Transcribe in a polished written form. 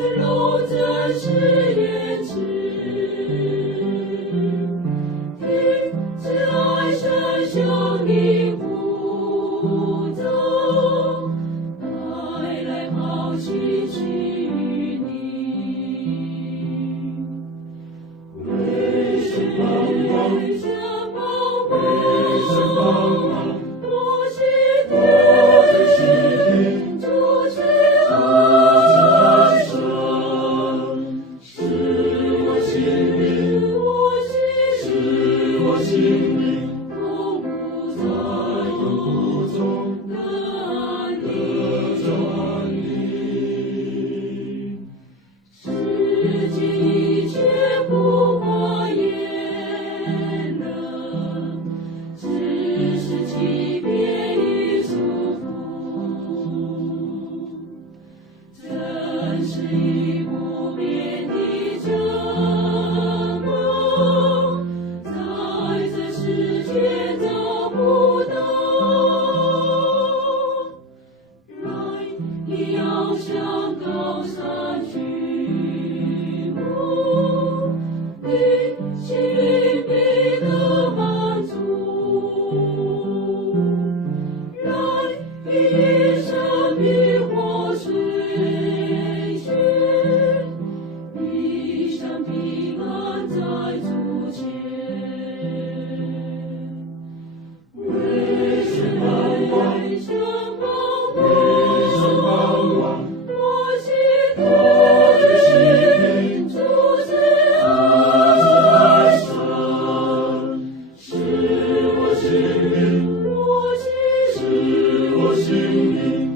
温柔真实言辞，听慈爱声响应呼召，带来好气息与你。为神帮忙，为神帮忙，我是天主是爱神，使我心灵，使我心灵同步中得真理，世界一切不化验了，只是欺骗与束缚，真是一不灭的真梦，在这世界找不到。来，你要向高山举目，你心里的满足。来，一生的活水泉，一生平安在主前。为神帮忙，为神帮忙，我心主是爱神，使我心灵，使我心灵。